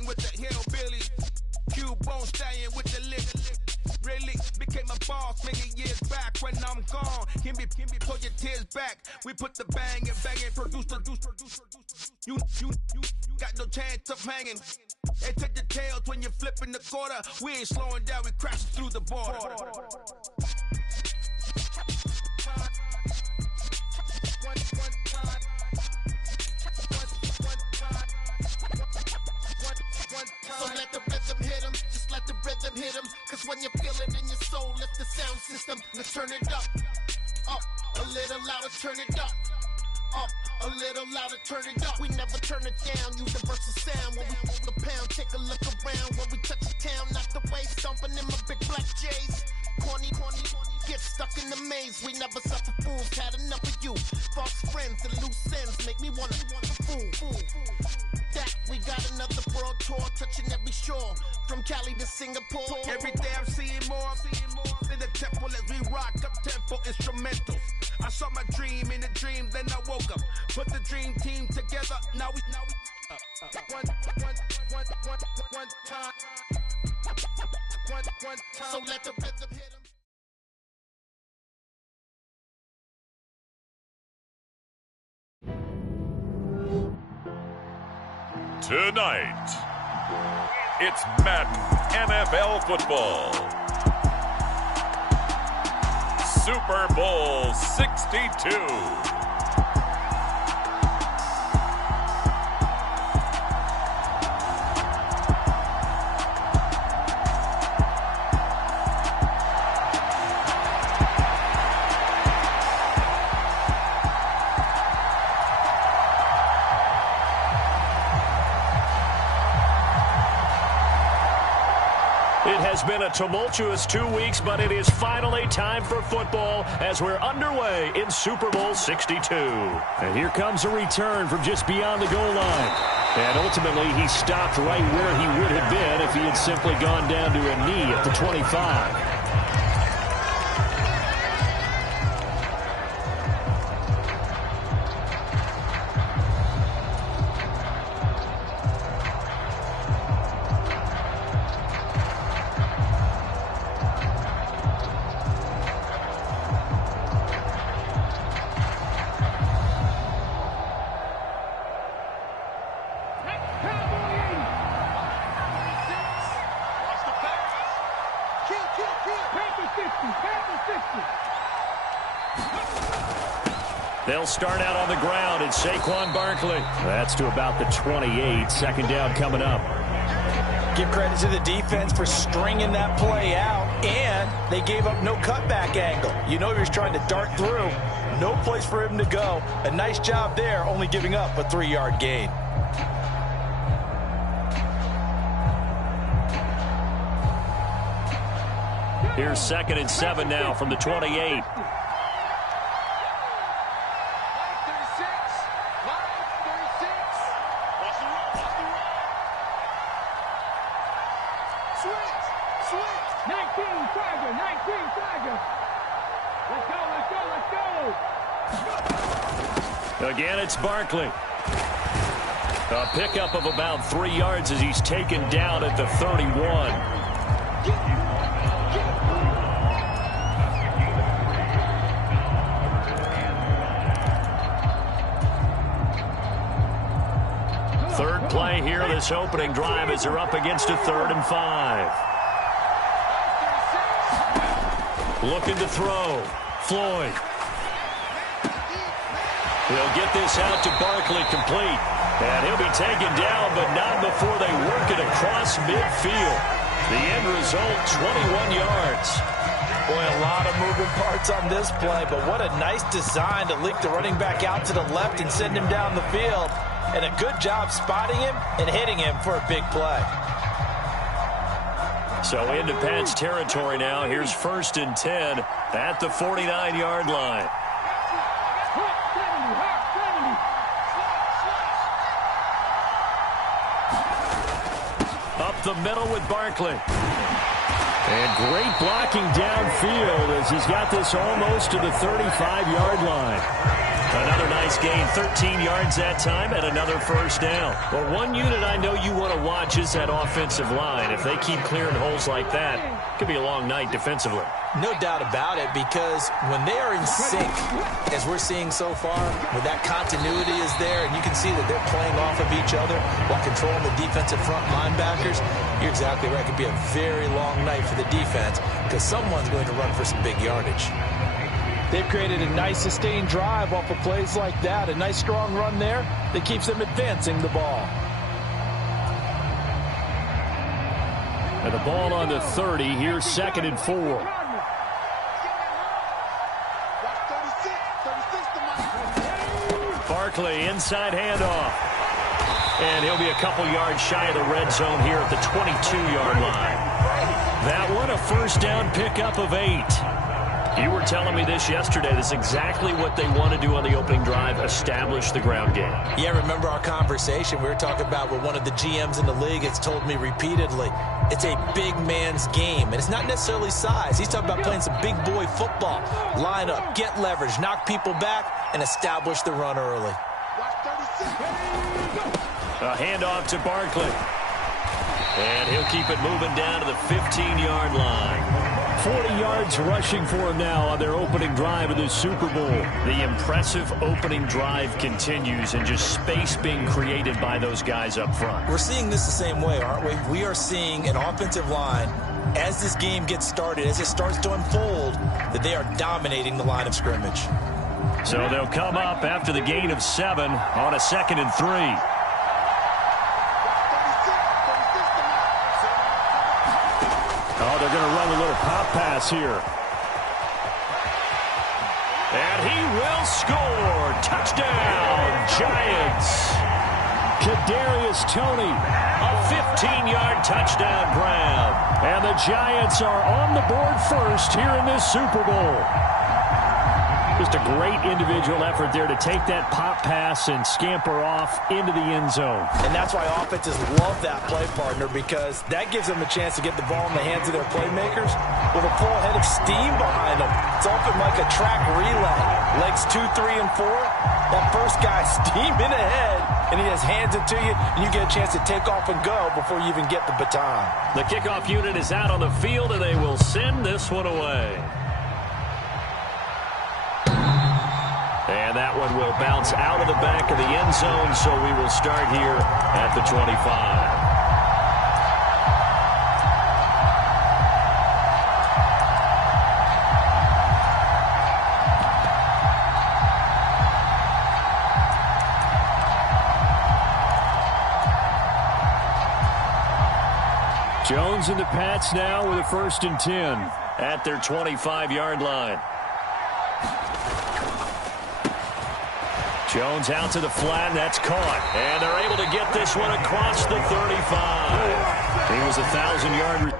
Bang with the hillbilly. Cubone staying with the lick. Really became a boss many years back when I'm gone. Can be pull your tears back. We put the bang and produce. You got no chance of hanging. They take the tails when you're flipping the quarter. We ain't slowing down, we crashing through the border. So let the rhythm hit him, just let the rhythm hit him. Cause when you feel it in your soul, lift the sound system. Let's turn it up, a little louder, turn it up, a little louder, turn it up. We never turn it down, universal sound. When we move the pound, take a look around. When we touch the town, not the way, stomping in my big black J's. Corny, get stuck in the maze. We never suffer fools, had enough of you. False friends and loose ends make me wanna fool. That we got another world tour, touching every shore, from Cali to Singapore. Every day I'm seeing more in the temple as we rock up tempo instrumentals. I saw my dream in a dream, then I woke up. Put the dream team together, now we one time. So let the rhythm hit 'em. Tonight, it's Madden NFL football. Super Bowl 62. It has been a tumultuous 2 weeks, but it is finally time for football as we're underway in Super Bowl 62. And here comes a return from just beyond the goal line. And ultimately, he stopped right where he would have been if he had simply gone down to a knee at the 25. They'll start out on the ground, and Saquon Barkley. That's to about the 28. Second down coming up. Give credit to the defense for stringing that play out, and they gave up no cutback angle. You know he was trying to dart through. No place for him to go. A nice job there, only giving up a 3-yard gain. Here's 2nd and 7 now from the 28. Again, it's Barkley. A pickup of about 3 yards as he's taken down at the 31. Third play here, this opening drive as they're up against a 3rd and 5. Looking to throw. Floyd. He'll get this out to Barkley, complete. And he'll be taken down, but not before they work it across midfield. The end result, 21 yards. Boy, a lot of moving parts on this play, but what a nice design to leak the running back out to the left and send him down the field. And a good job spotting him and hitting him for a big play. So into Pats territory now. Here's 1st and 10 at the 49-yard line. Up the middle with Barkley. And great blocking downfield as he's got this almost to the 35-yard line. Another nice gain, 13 yards that time, and another first down. Well, one unit I know you want to watch is that offensive line. If they keep clearing holes like that, it could be a long night defensively. No doubt about it, because when they are in sync, as we're seeing so far, when that continuity is there, and you can see that they're playing off of each other while controlling the defensive front linebackers, you're exactly right. It could be a very long night for the defense because someone's going to run for some big yardage. They've created a nice sustained drive off of plays like that. A nice strong run there that keeps them advancing the ball. And the ball on the 30. Here's 2nd and 4. Barkley, inside handoff. And he'll be a couple yards shy of the red zone here at the 22-yard line. That one, a first down pickup of 8. You were telling me this yesterday. This is exactly what they want to do on the opening drive, establish the ground game. Yeah, remember our conversation? We were talking about what one of the GMs in the league has told me repeatedly. It's a big man's game, and it's not necessarily size. He's talking about playing some big boy football. Line up, get leverage, knock people back, and establish the run early. A handoff to Barkley. And he'll keep it moving down to the 15-yard line. 40 yards rushing for him now on their opening drive of the Super Bowl. The impressive opening drive continues, and just space being created by those guys up front. We're seeing this the same way, aren't we? We are seeing an offensive line, as this game gets started, as it starts to unfold, that they are dominating the line of scrimmage. So they'll come up after the gain of 7 on a 2nd and 3. Oh, they're going to run a little pop pass here. And he will score. Touchdown, Giants. Kadarius Toney, a 15-yard touchdown grab. And the Giants are on the board first here in this Super Bowl. Just a great individual effort there to take that pop pass and scamper off into the end zone. And that's why offenses love that play, partner, because that gives them a chance to get the ball in the hands of their playmakers with a full head of steam behind them. It's often like a track relay. Legs 2, 3, and 4. That first guy steaming ahead, and he just hands it to you, and you get a chance to take off and go before you even get the baton. The kickoff unit is out on the field, and they will send this one away. And that one will bounce out of the back of the end zone, so we will start here at the 25. Jones and the Pats now with a 1st and 10 at their 25-yard line. Jones out to the flat, that's caught. And they're able to get this one across the 35. He was 1,000-yard.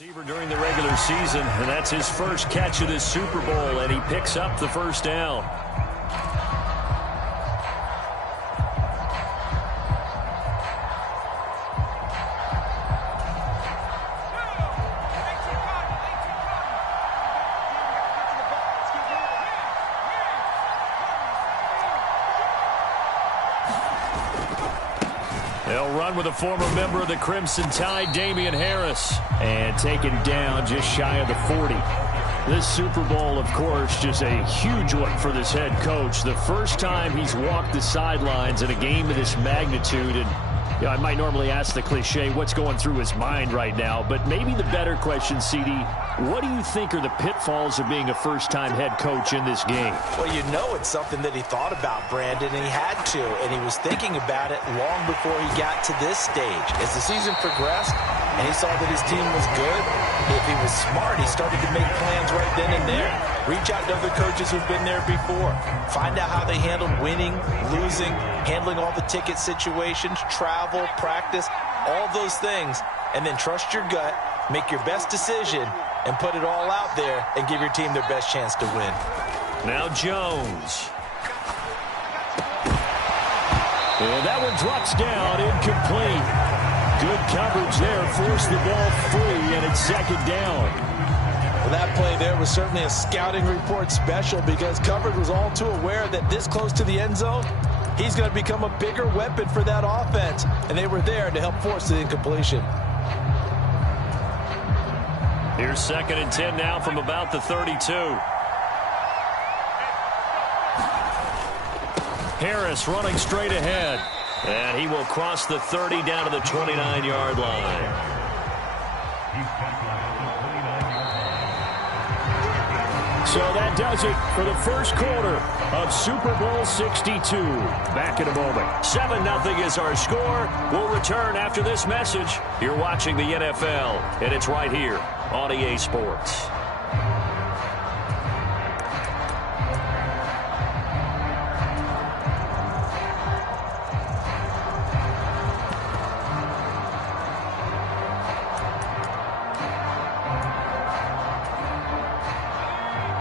Receiver during the regular season, and that's his first catch of this Super Bowl, and he picks up the first down. They'll run with a former member of the Crimson Tide, Damian Harris, and taken down just shy of the 40. This Super Bowl, of course, just a huge one for this head coach. The first time he's walked the sidelines in a game of this magnitude, and You know, I might normally ask the cliche, what's going through his mind right now, but maybe the better question, CD, what do you think are the pitfalls of being a first-time head coach in this game? Well, you know it's something that he thought about, Brandon, and he had to, and he was thinking about it long before he got to this stage. As the season progressed and he saw that his team was good, if he was smart, he started to make plans right then and there. Reach out to other coaches who've been there before. Find out how they handled winning, losing, handling all the ticket situations, travel, practice, all those things, and then trust your gut, make your best decision, and put it all out there and give your team their best chance to win. Now Jones. And that one drops down, incomplete. Good coverage there, forced the ball free, and it's second down. Well, that play there was certainly a scouting report special because coverage was all too aware that this close to the end zone, he's going to become a bigger weapon for that offense, and they were there to help force the incompletion. Here's 2nd and 10 now from about the 32. Harris running straight ahead. And he will cross the 30 down to the 29-yard line. So that does it for the first quarter of Super Bowl 62. Back in a moment. 7-0 is our score. We'll return after this message. You're watching the NFL, and it's right here on EA Sports.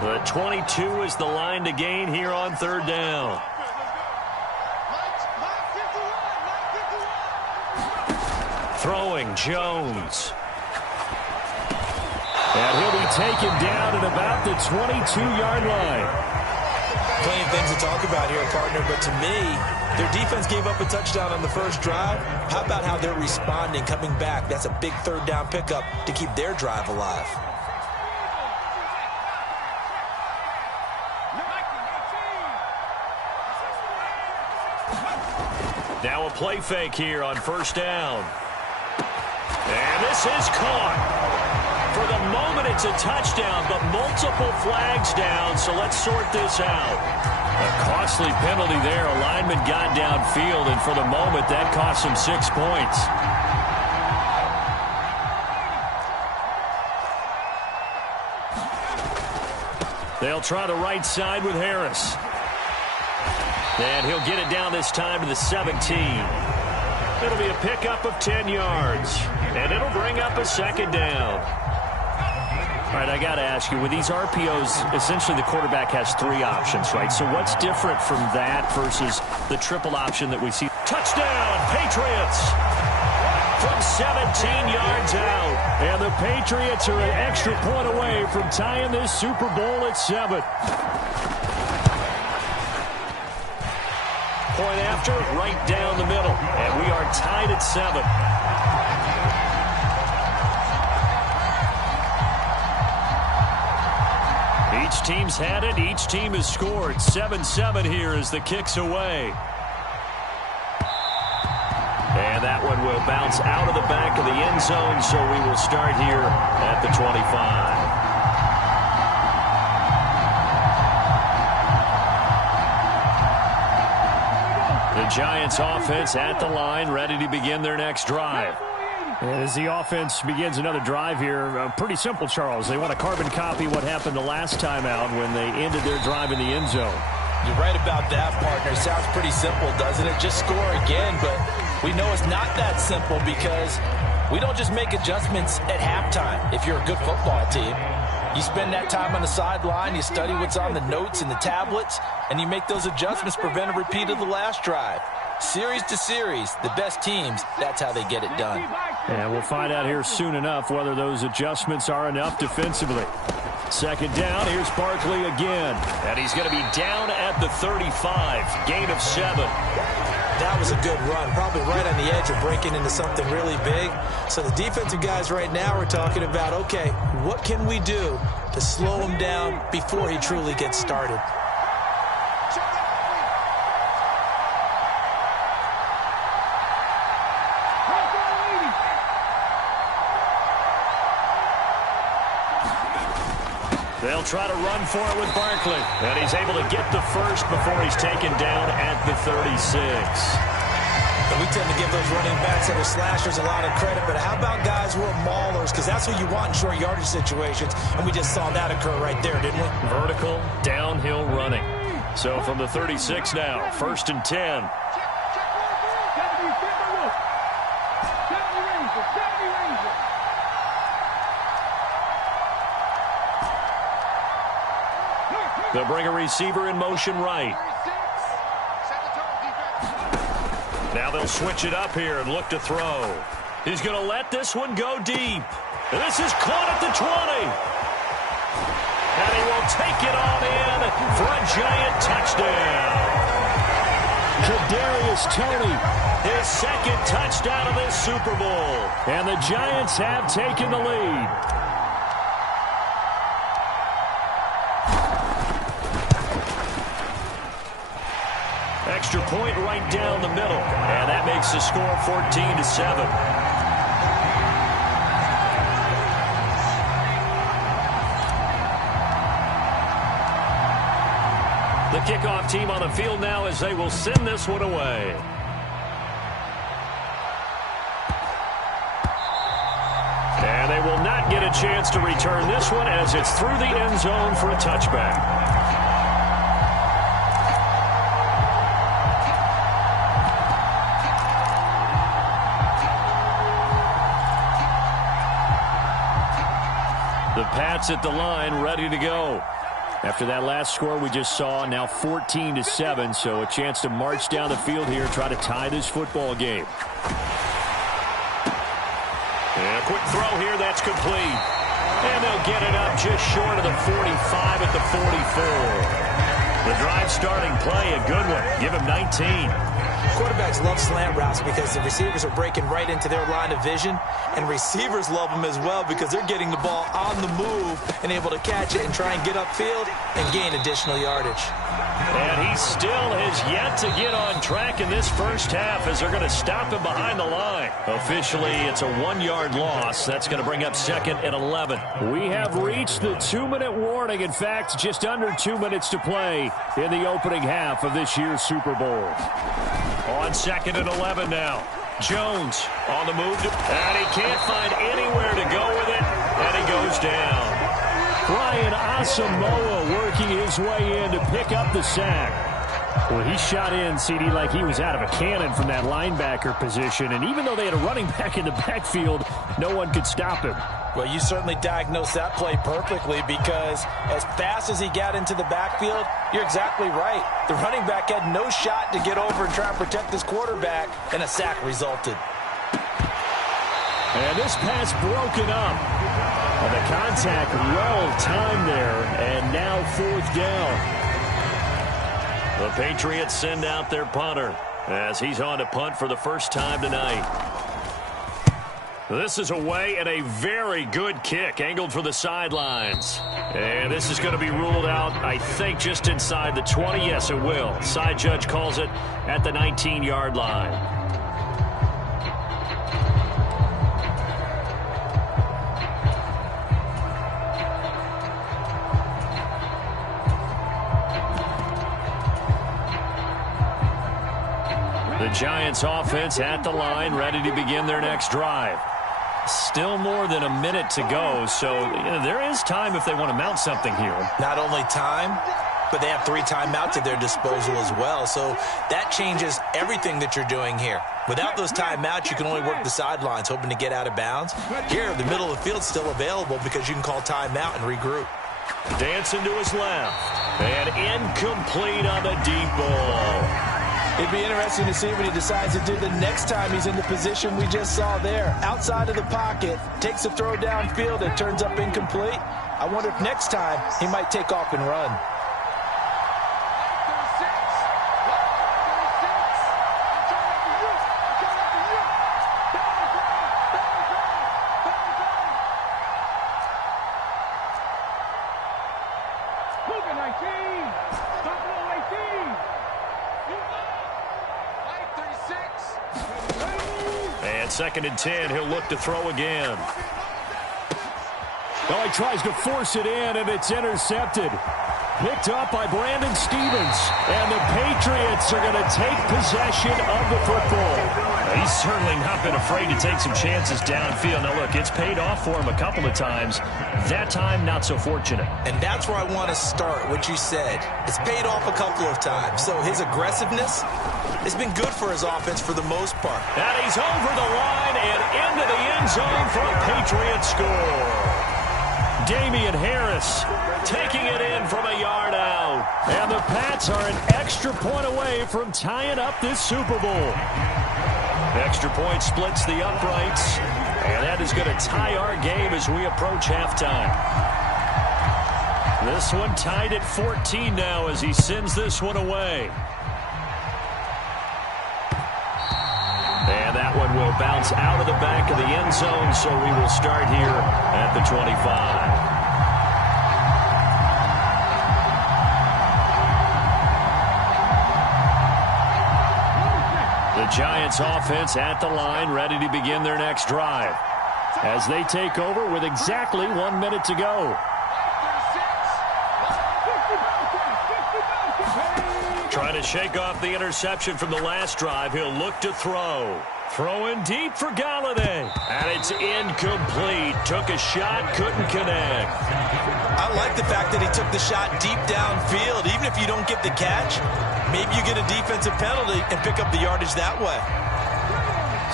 The 22 is the line to gain here on 3rd down. Throwing Jones. And he'll be taken down at about the 22-yard line. Plenty of things to talk about here, partner, but to me, their defense gave up a touchdown on the first drive. How about how they're responding, coming back? That's a big 3rd down pickup to keep their drive alive. Now a play fake here on 1st down. And this is caught. For the moment, it's a touchdown, but multiple flags down, so let's sort this out. A costly penalty there. A lineman got downfield, and for the moment, that cost him 6 points. They'll try the right side with Harris. And he'll get it down this time to the 17. It'll be a pickup of 10 yards. And it'll bring up a 2nd down. All right, I got to ask you, with these RPOs, essentially the quarterback has 3 options, right? So what's different from that versus the triple option that we see? Touchdown, Patriots! From 17 yards out. And the Patriots are an extra point away from tying this Super Bowl at 7. Point after, right down the middle. And we are tied at 7. Each team's had it. Each team has scored. 7-7 here as the kick's away. And that one will bounce out of the back of the end zone, so we will start here at the 25. The Giants offense at the line, ready to begin their next drive. And as the offense begins another drive here, pretty simple, Charles. They want to carbon copy what happened the last time out when they ended their drive in the end zone. You're right about that, partner. Sounds pretty simple, doesn't it? Just score again, but we know it's not that simple because we don't just make adjustments at halftime if you're a good football team. You spend that time on the sideline, you study what's on the notes and the tablets, and you make those adjustments, prevent a repeat of the last drive. Series to series, the best teams, that's how they get it done. And we'll find out here soon enough whether those adjustments are enough defensively. 2nd down, here's Barkley again. And he's going to be down at the 35, gain of 7. That was a good run, probably right on the edge of breaking into something really big. So the defensive guys right now are talking about, okay, what can we do to slow him down before he truly gets started? They'll try to run for it with Barkley. And he's able to get the first before he's taken down at the 36. And we tend to give those running backs that are slashers a lot of credit, but how about guys who are maulers? Because that's what you want in short yardage situations, and we just saw that occur right there, didn't we? Vertical, downhill running. So from the 36 now, 1st and 10. They'll bring a receiver in motion right. Now they'll switch it up here and look to throw. He's going to let this one go deep. This is caught at the 20. And he will take it on in for a giant touchdown. Kadarius Toney, his second touchdown of this Super Bowl. And the Giants have taken the lead. Extra point right down the middle. And that makes the score 14-7. The kickoff team on the field now as they will send this one away. And they will not get a chance to return this one as it's through the end zone for a touchback. The Pats at the line, ready to go. After that last score we just saw, now 14-7, so a chance to march down the field here, try to tie this football game. And a quick throw here, that's complete. And they'll get it up just short of the 45 at the 44. The drive starting play, a good one. Give him 19. Quarterbacks love slant routes because the receivers are breaking right into their line of vision, and receivers love them as well because they're getting the ball on the move and able to catch it and try and get upfield and gain additional yardage. And he still has yet to get on track in this first half as they're going to stop him behind the line. Officially, it's a 1-yard loss. That's going to bring up 2nd and 11. We have reached the 2-minute warning. In fact, just under 2 minutes to play in the opening half of this year's Super Bowl. On 2nd and 11 now. Jones on the move, and he can't find anywhere to go with it, and he goes down. Brian Asamoah working his way in to pick up the sack. Well, he shot in, CD, like he was out of a cannon from that linebacker position, and even though they had a running back in the backfield, no one could stop him. Well, you certainly diagnosed that play perfectly because as fast as he got into the backfield, you're exactly right. The running back had no shot to get over and try and protect this quarterback, and a sack resulted. And this pass broken up. And the contact well timed there, and now 4th down. The Patriots send out their punter as he's on to punt for the first time tonight. This is away and a very good kick angled for the sidelines. And this is going to be ruled out, I think, just inside the 20. Yes, it will. Side judge calls it at the 19-yard line. The Giants offense at the line, ready to begin their next drive. Still more than a minute to go, so there is time if they want to mount something here. Not only time, but they have 3 timeouts at their disposal as well, so that changes everything that you're doing here. Without those timeouts, you can only work the sidelines, hoping to get out of bounds. Here, the middle of the field's still available because you can call timeout and regroup. Dancing to his left, and incomplete on the deep ball. It'd be interesting to see what he decides to do the next time he's in the position we just saw there. Outside of the pocket, takes a throw downfield, it turns up incomplete. I wonder if next time he might take off and run. And 2nd and 10, he'll look to throw again. Oh, he tries to force it in, and it's intercepted. Picked up by Brandon Stevens. And the Patriots are going to take possession of the football. He's certainly not been afraid to take some chances downfield. Now, look, it's paid off for him a couple of times. That time, not so fortunate. And that's where I want to start, what you said. It's paid off a couple of times. So his aggressiveness has been good for his offense for the most part. And he's over the line and into the end zone for a Patriot score. Damian Harris taking it in from a yard out. And the Pats are an extra point away from tying up this Super Bowl. Extra point splits the uprights. And that is going to tie our game as we approach halftime. This one tied at 14 now as he sends this one away. And that one will bounce out of the back of the end zone, so we will start here at the 25. The Giants offense at the line, ready to begin their next drive as they take over with exactly 1 minute to go. Trying to shake off the interception from the last drive. He'll look to throw. Throwing deep for Galladay. And it's incomplete. Took a shot, couldn't connect. I like the fact that he took the shot deep downfield. Even if you don't get the catch, maybe you get a defensive penalty and pick up the yardage that way.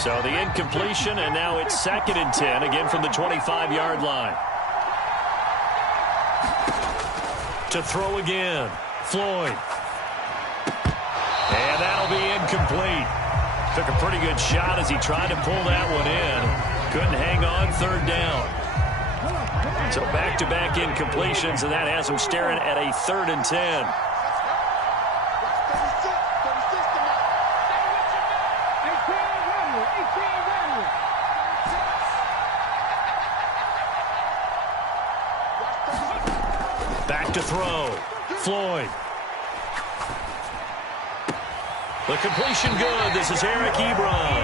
So the incompletion, and now it's 2nd and 10, again from the 25-yard line. To throw again. Floyd. And that'll be incomplete. Took a pretty good shot as he tried to pull that one in. Couldn't hang on, 3rd down. So back-to-back incompletions, and that has him staring at a 3rd and 10. Back to throw. Floyd. The completion good. This is Eric Ebron.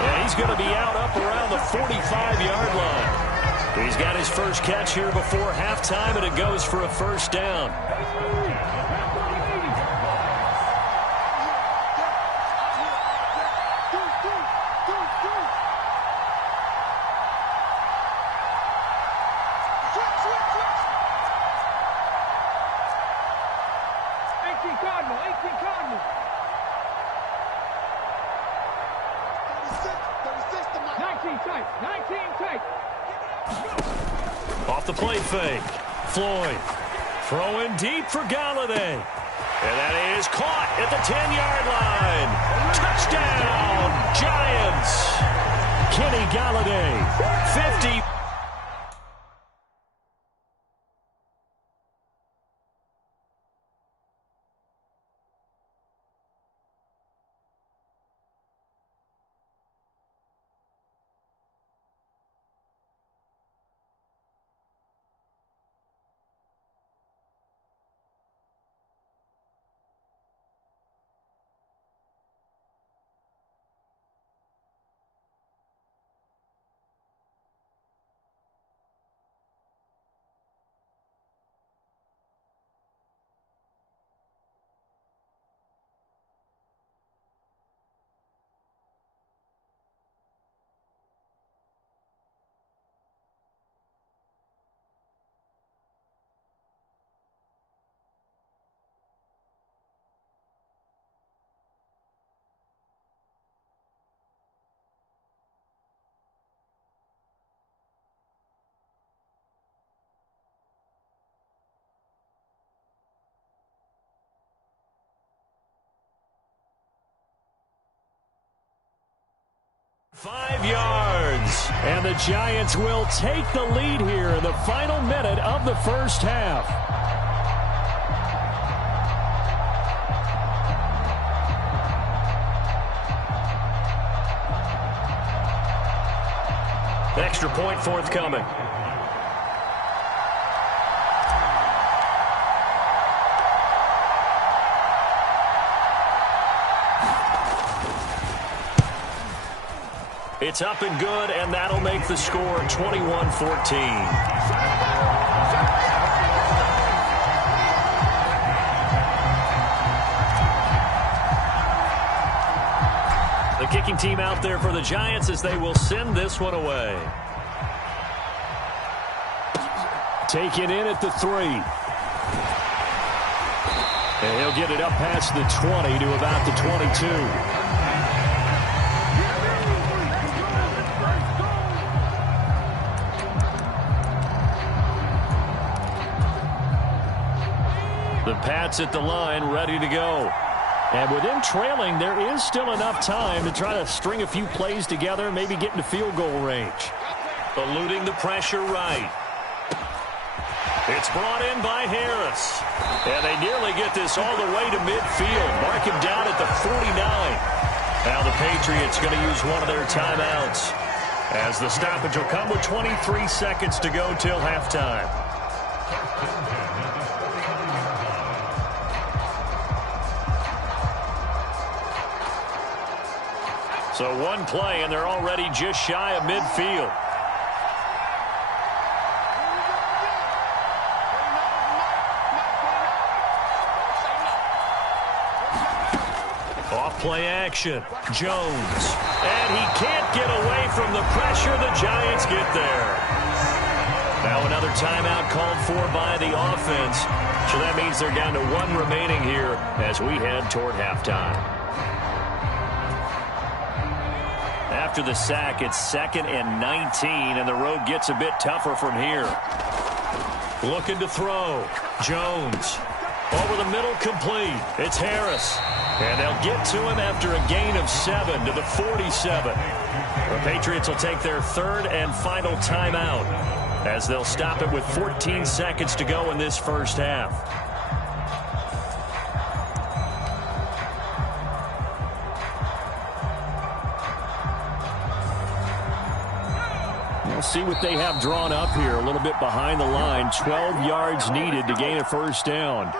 And he's going to be out up around the 45-yard line. He's got his first catch here before halftime, and it goes for a 1st down. Off the play fake. Floyd throwing deep for Galladay. And that is caught at the 10-yard line. Touchdown, Giants. Kenny Galladay, 50. Five yards, and the Giants will take the lead here in the final minute of the first half. Extra point forthcoming. It's up and good, and that'll make the score 21-14. The kicking team out there for the Giants as they will send this one away. Taken in at the 3. And he'll get it up past the 20 to about the 22. The Pats at the line, ready to go. And with them trailing, there is still enough time to try to string a few plays together, maybe get into field goal range. Eluding the pressure right. It's brought in by Harris. And they nearly get this all the way to midfield. Mark him down at the 49. Now the Patriots going to use one of their timeouts, as the stoppage will come with 23 seconds to go till halftime. So one play, and they're already just shy of midfield. Off-play action. Jones. And he can't get away from the pressure. The Giants get there. Now another timeout called for by the offense. So that means they're down to one remaining here as we head toward halftime. After the sack, it's 2nd and 19, and the road gets a bit tougher from here. Looking to throw. Jones. Over the middle, complete. It's Harris. And they'll get to him after a gain of 7 to the 47. The Patriots will take their 3rd and final timeout, as they'll stop it with 14 seconds to go in this first half. We'll see what they have drawn up here. A little bit behind the line. 12 yards needed to gain a first down.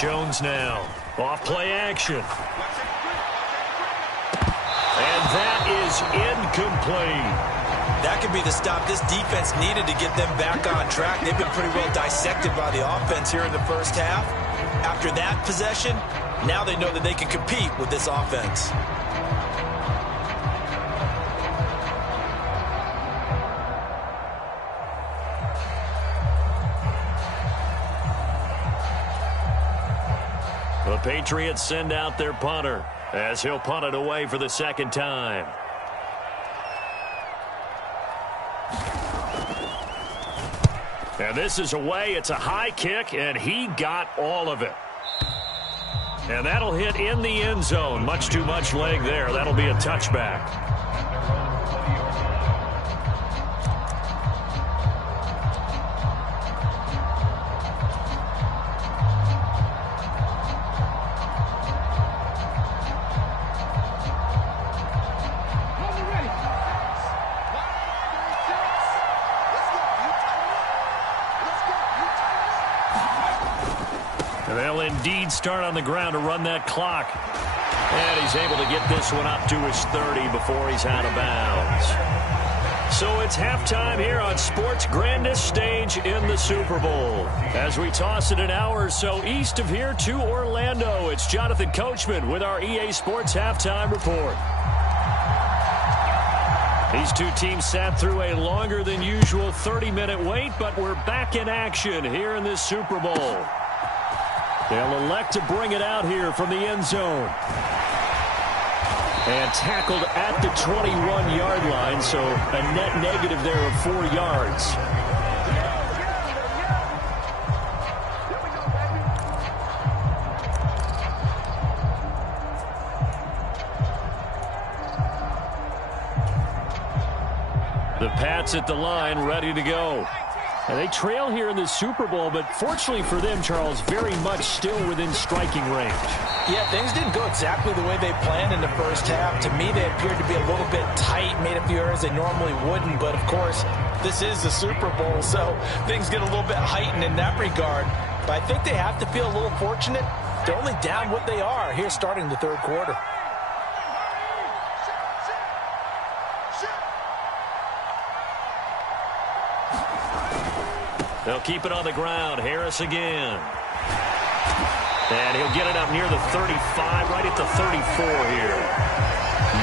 Jones now. Off play action. And that is incomplete. That could be the stop this defense needed to get them back on track. They've been pretty well dissected by the offense here in the first half. After that possession, now they know that they can compete with this offense. The Patriots send out their punter as he'll punt it away for the second time. And this is away. It's a high kick, and he got all of it. And that'll hit in the end zone. Much too much leg there. That'll be a touchback. They'll indeed start on the ground to run that clock. And he's able to get this one up to his 30 before he's out of bounds. So it's halftime here on sports' grandest stage in the Super Bowl. As we toss it an hour or so east of here to Orlando, it's Jonathan Coachman with our EA Sports Halftime Report. These two teams sat through a longer than usual 30-minute wait, but we're back in action here in this Super Bowl. They'll elect to bring it out here from the end zone. And tackled at the 21-yard line, so a net negative there of 4 yards. The Pats at the line, ready to go. And they trail here in the Super Bowl, but fortunately for them, Charles, very much still within striking range. Yeah, things didn't go exactly the way they planned in the first half. To me, they appeared to be a little bit tight, made a few errors they normally wouldn't. But, of course, this is the Super Bowl, so things get a little bit heightened in that regard. But I think they have to feel a little fortunate. They're only down what they are here starting the third quarter. They'll keep it on the ground. Harris again. And he'll get it up near the 35, right at the 34 here.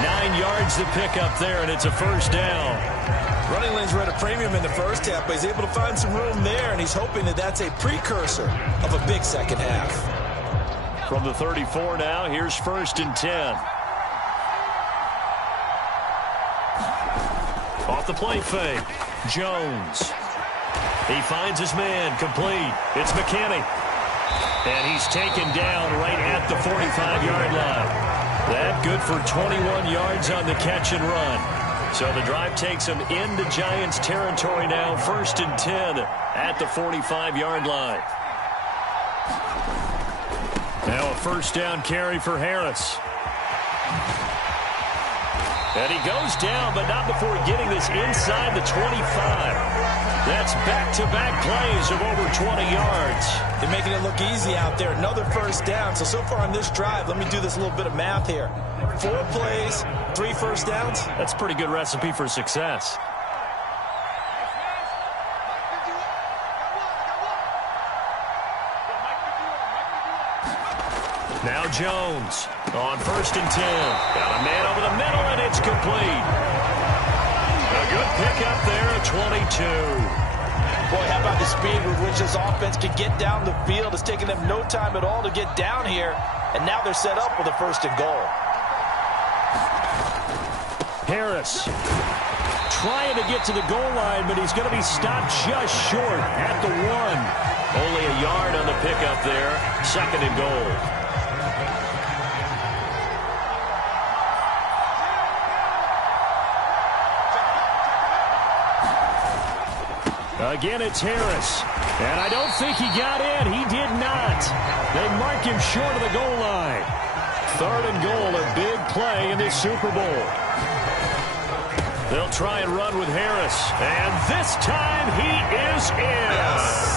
9 yards to pick up there, and it's a first down. Running lanes were at a premium in the first half, but he's able to find some room there, and he's hoping that that's a precursor of a big second half. From the 34 now, here's 1st and 10. Off the play fake, Jones. He finds his man, complete. It's McKinney. And he's taken down right at the 45-yard line. That good for 21 yards on the catch and run. So the drive takes him into Giants territory now, 1st and 10 at the 45-yard line. Now a first down carry for Harris. And he goes down, but not before getting this inside the 25. That's back-to-back plays of over 20 yards. They're making it look easy out there. Another first down. So far on this drive, let me do this little bit of math here. 4 plays, 3 first downs. That's a pretty good recipe for success. Now Jones on 1st and 10. Got a man over the middle, and it's complete. A good pickup there at 22. Boy, how about the speed with which this offense can get down the field? It's taken them no time at all to get down here, and now they're set up with a 1st and goal. Harris trying to get to the goal line, but he's going to be stopped just short at the 1. Only a yard on the pickup there. 2nd and goal. Again, it's Harris. And I don't think he got in. He did not. They mark him short of the goal line. 3rd and goal, a big play in this Super Bowl. They'll try and run with Harris. And this time he is in. Yes.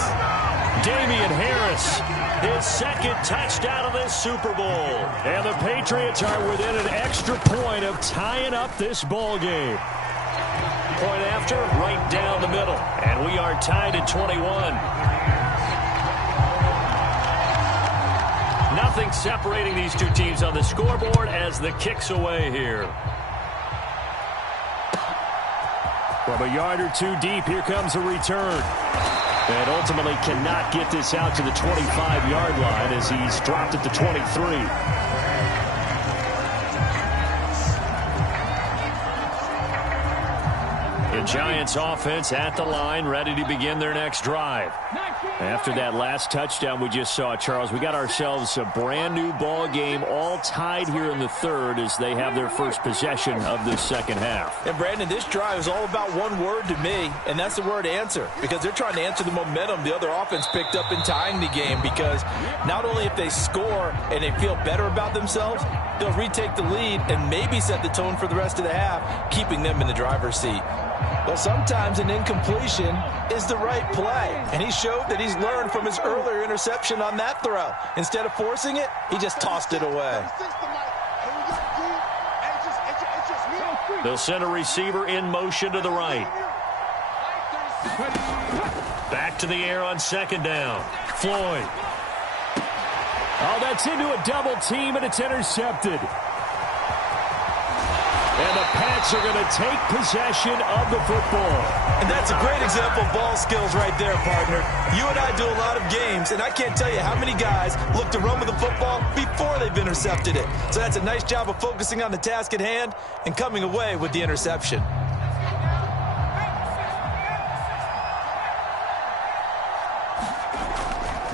Damian Harris, his 2nd touchdown of this Super Bowl. And the Patriots are within an extra point of tying up this ball game. Point after, right down the middle. And we are tied at 21. Nothing separating these two teams on the scoreboard as the kick's away here. From a yard or 2 deep, here comes a return. And ultimately cannot get this out to the 25-yard line as he's dropped at the 23. The Giants offense at the line, ready to begin their next drive. After that last touchdown we just saw, Charles, we got ourselves a brand new ball game, all tied here in the 3rd as they have their first possession of this 2nd half. And Brandon, this drive is all about one word to me, and that's the word answer, because they're trying to answer the momentum the other offense picked up in tying the game, because not only if they score and they feel better about themselves, they'll retake the lead and maybe set the tone for the rest of the half, keeping them in the driver's seat. But sometimes an incompletion is the right play, and he showed that he's learned from his earlier interception on that throw. Instead of forcing it, he just tossed it away. They'll send a receiver in motion to the right. Back to the air on 2nd down. Floyd. Oh, that's into a double team, and it's intercepted. And the Pats are going to take possession of the football. And that's a great example of ball skills right there, partner. You and I do a lot of games, and I can't tell you how many guys look to run with the football before they've intercepted it. So that's a nice job of focusing on the task at hand and coming away with the interception.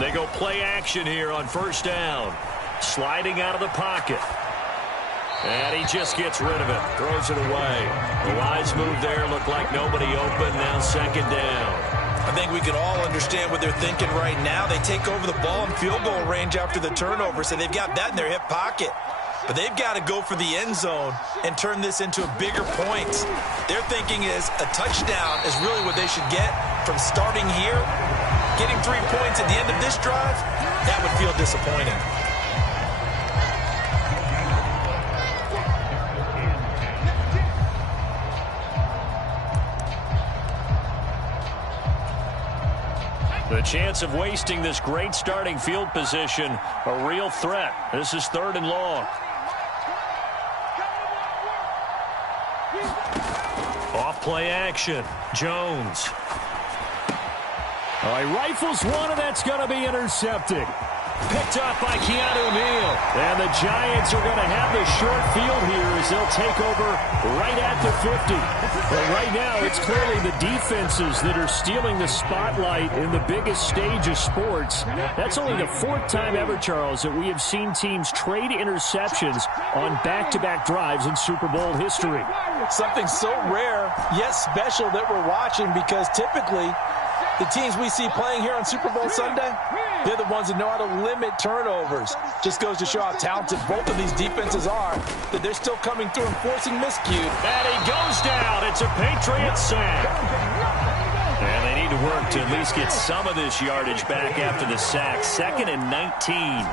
They go play action here on 1st down. Sliding out of the pocket. And he just gets rid of it, throws it away. The wise move there, looked like nobody open, now second down. I think we can all understand what they're thinking right now. They take over the ball in field goal range after the turnover, so they've got that in their hip pocket. But they've got to go for the end zone and turn this into a bigger point. Their thinking is a touchdown is really what they should get from starting here. Getting 3 points at the end of this drive, that would feel disappointing. The chance of wasting this great starting field position, a real threat. This is 3rd and long. Off play action. Jones. He rifles one, and that's going to be intercepted. Picked up by Keanu Neal. And the Giants are going to have the short field here as they'll take over right at the 50. But right now, it's clearly the defenses that are stealing the spotlight in the biggest stage of sports. That's only the 4th time ever, Charles, that we have seen teams trade interceptions on back-to-back drives in Super Bowl history. Something so rare, yet special that we're watching, because typically the teams we see playing here on Super Bowl Sunday, they're the ones that know how to limit turnovers. Just goes to show how talented both of these defenses are, that they're still coming through and forcing miscue. And he goes down. It's a Patriot sack. And they need to work to at least get some of this yardage back after the sack. 2nd and 19.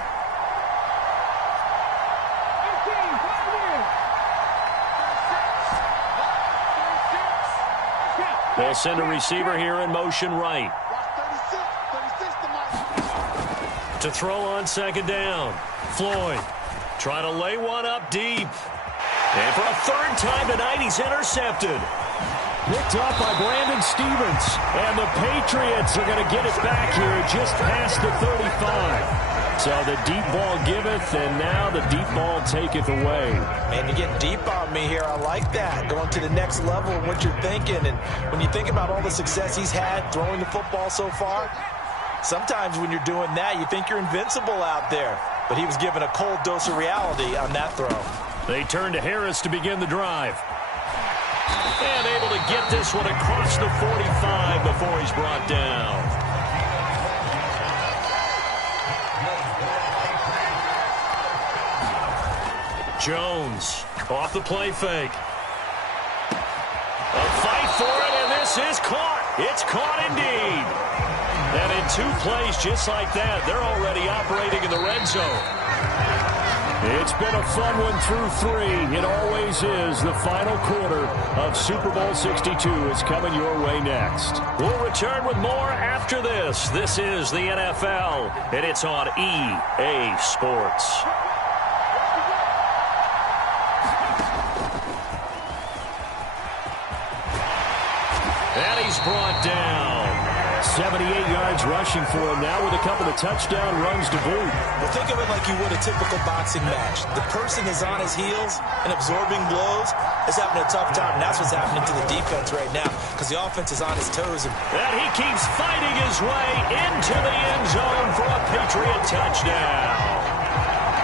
They'll send a receiver here in motion right. To throw on 2nd down. Floyd trying to lay one up deep. And for a 3rd time tonight, he's intercepted. Picked up by Brandon Stevens. And the Patriots are going to get it back here just past the 35. So the deep ball giveth, and now the deep ball taketh away. Man, you're getting deep on me here. I like that. Going to the next level of what you're thinking. And when you think about all the success he's had throwing the football so far, sometimes when you're doing that, you think you're invincible out there. But he was given a cold dose of reality on that throw. They turn to Harris to begin the drive. And able to get this one across the 45 before he's brought down. Jones off the play fake. A fight for it, and this is caught. It's caught indeed. And in 2 plays just like that, they're already operating in the red zone. It's been a fun one through 3. It always is. The final quarter of Super Bowl 62 is coming your way next. We'll return with more after this. This is the NFL, and it's on EA Sports. And he's brought down. 78 yards rushing for him now with a couple of touchdown runs to boot. Well, think of it like you would a typical boxing match. The person is on his heels and absorbing blows is having a tough time. And that's what's happening to the defense right now, because the offense is on his toes. And he keeps fighting his way into the end zone for a Patriot touchdown.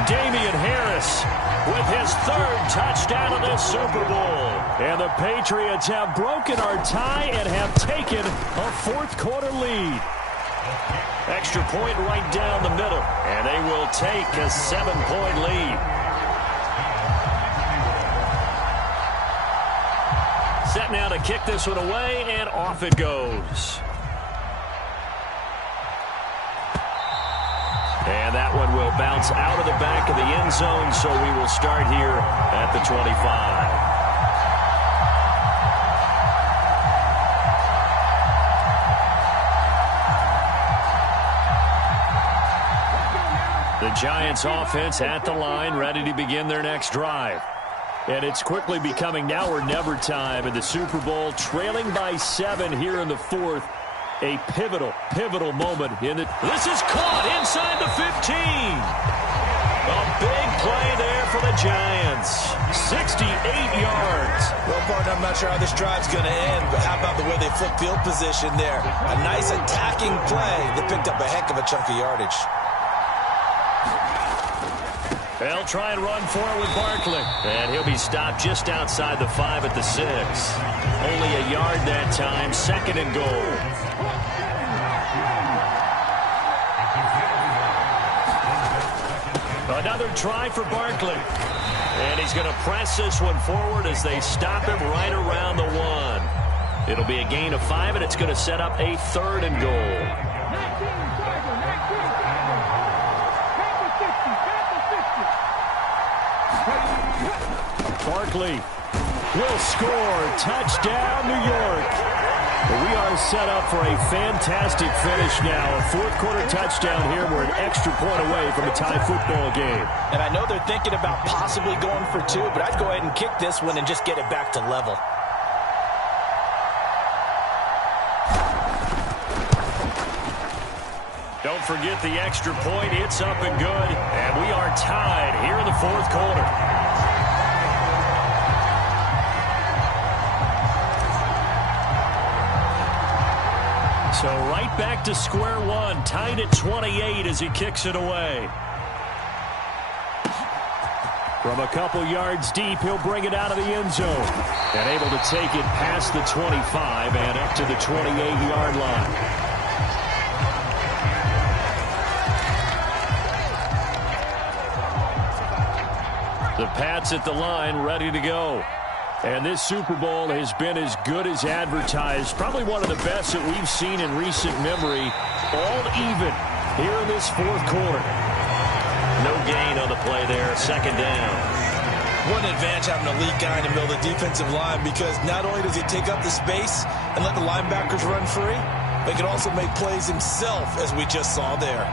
Damian Harris with his 3rd touchdown of this Super Bowl. And the Patriots have broken our tie and have taken a 4th quarter lead. Extra point right down the middle. And they will take a 7-point lead. Set now to kick this one away, and off it goes. And that one will bounce out of the back of the end zone, so we will start here at the 25. The Giants offense at the line, ready to begin their next drive. And it's quickly becoming now or never time in the Super Bowl, trailing by 7 here in the 4th. A pivotal moment in it. This is caught inside the 15. A big play there for the Giants. 68 yards. Well, partner, I'm not sure how this drive's going to end, but how about the way they flip field position there? A nice attacking play that picked up a heck of a chunk of yardage. They'll try and run for it with Barkley. And he'll be stopped just outside the 5 at the 6. Only a yard that time, 2nd and goal. Another try for Barkley. And he's going to press this one forward as they stop him right around the 1. It'll be a gain of 5, and it's going to set up a 3rd and goal. Barkley will score. Touchdown, New York. We are set up for a fantastic finish now. A 4th quarter touchdown here. We're an extra point away from a tie football game. And I know they're thinking about possibly going for 2, but I'd go ahead and kick this one and just get it back to level. Don't forget the extra point. It's up and good. And we are tied here in the 4th quarter. So right back to square one, tied at 28 as he kicks it away. From a couple yards deep, he'll bring it out of the end zone. And able to take it past the 25 and up to the 28-yard line. The Pats at the line, ready to go. And this Super Bowl has been as good as advertised. Probably one of the best that we've seen in recent memory. All even here in this 4th quarter. No gain on the play there. 2nd down. What an advantage having a lead guy in the middle of the defensive line, because not only does he take up the space and let the linebackers run free, but he can also make plays himself, as we just saw there.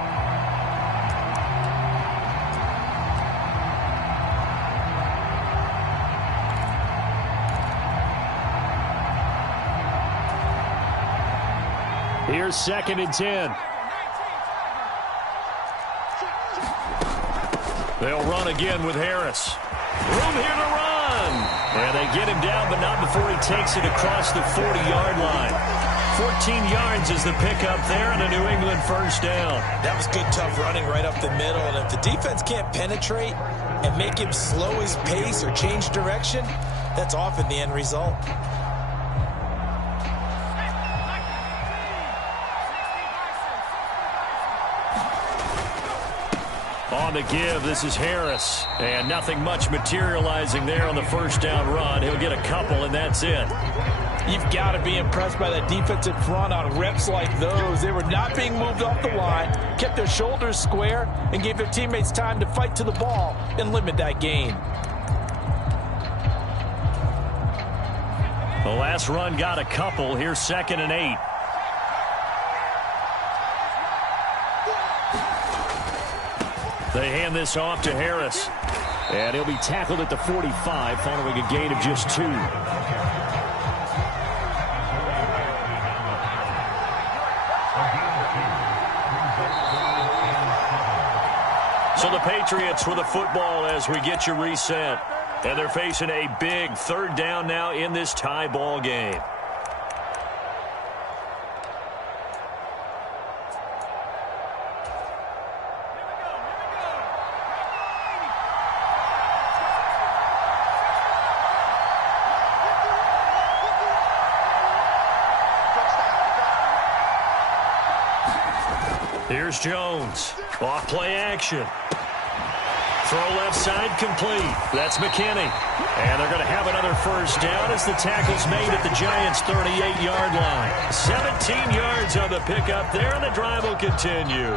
Here's 2nd and 10. They'll run again with Harris. Room here to run. And they get him down, but not before he takes it across the 40-yard line. 14 yards is the pickup there, and a New England 1st down. That was good, tough running right up the middle. And if the defense can't penetrate and make him slow his pace or change direction, that's often the end result. On the give, this is Harris. And nothing much materializing there on the 1st down run. He'll get a couple, and that's it. You've got to be impressed by that defensive front on reps like those. They were not being moved off the line, kept their shoulders square, and gave their teammates time to fight to the ball and limit that gain. The last run got a couple. Here's 2nd and 8. They hand this off to Harris. And he'll be tackled at the 45 following a gain of just 2. So the Patriots with the football as we get you reset. And they're facing a big 3rd down now in this tie ball game. Here's Jones. Off play action. Throw left side complete. That's McKinney. And they're going to have another 1st down as the tackle's made at the Giants' 38-yard line. 17 yards on the pickup there, and the drive will continue.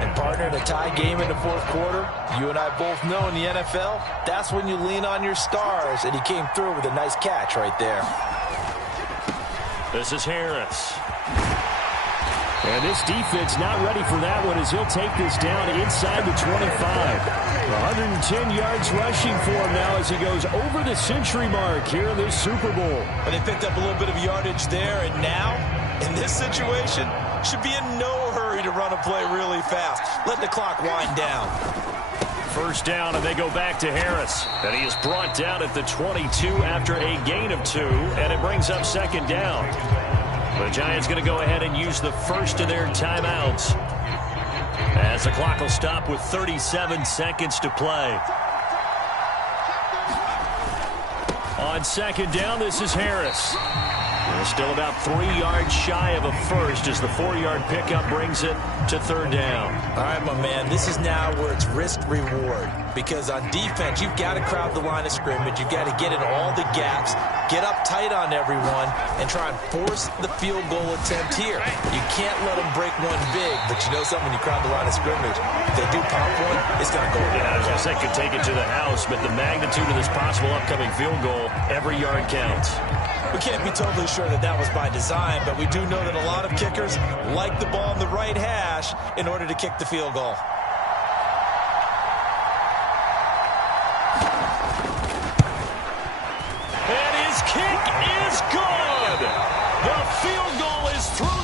And partner, in a tie game in the 4th quarter, you and I both know in the NFL, that's when you lean on your stars, and he came through with a nice catch right there. This is Harris. And this defense not ready for that one as he'll take this down inside the 25. 110 yards rushing for him now as he goes over the century mark here in this Super Bowl. And they picked up a little bit of yardage there, and now, in this situation, should be in no hurry to run a play really fast. Let the clock wind down. 1st down, and they go back to Harris. And he is brought down at the 22 after a gain of 2, and it brings up 2nd down. The Giants going to go ahead and use the first of their timeouts As the clock will stop with 37 seconds to play. On second down, this is Harris. They're still about 3 yards shy of a first as the 4-yard pickup brings it to third down. All right, my man, this is now where it's risk-reward. Because on defense, you've got to crowd the line of scrimmage. You've got to get in all the gaps, get up tight on everyone, and try and force the field goal attempt here. You can't let them break one big, but you know something, when you crowd the line of scrimmage, if they do pop one, it's going to go. Yeah, as I said, could take it to the house, but the magnitude of this possible upcoming field goal, every yard counts. We can't be totally sure that that was by design, but we do know that a lot of kickers like the ball in the right hash in order to kick the field goal. And his kick is good. The field goal is through